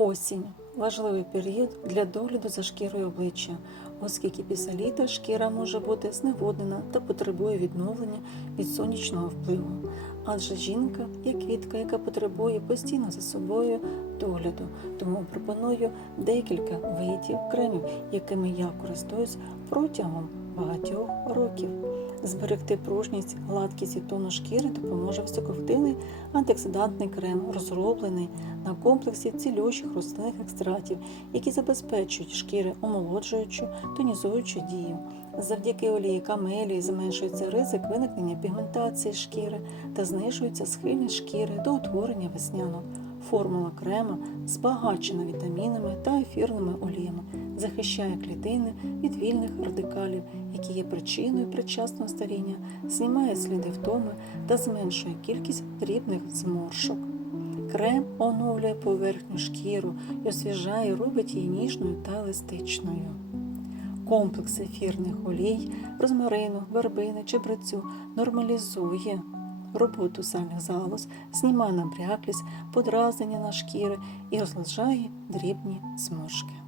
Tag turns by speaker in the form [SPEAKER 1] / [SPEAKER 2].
[SPEAKER 1] Осінь важливий період для догляду за шкірою обличчя, оскільки після літа шкіра може бути зневоднена та потребує відновлення від сонячного впливу. Адже жінка є квітка, яка потребує постійно за собою догляду. Тому пропоную декілька видів кремів, якими я користуюсь протягом багатьох років. Зберегти пружність, гладкість і тону шкіри допоможе високовтильний антиоксидантний крем, розроблений на комплексі цілющих рослинних екстратів, які забезпечують шкіри омолоджуючу, тонізуючу дію. Завдяки олії камелії зменшується ризик виникнення пігментації шкіри та знижується схильність шкіри до утворення веснянок. Формула крема збагачена вітамінами та ефірними захищає клітини від вільних радикалів, які є причиною предчасного старіння, знімає сліди втоми та зменшує кількість дрібних зморшок. Крем оновлює поверхню шкіру і освіжає, робить її ніжною та еластичною. Комплекс ефірних олій, розмарину, вербини чи брацю нормалізує роботу сальних залоз, знімає набряклість, подразнення на шкіри і розладжає дрібні зморшки.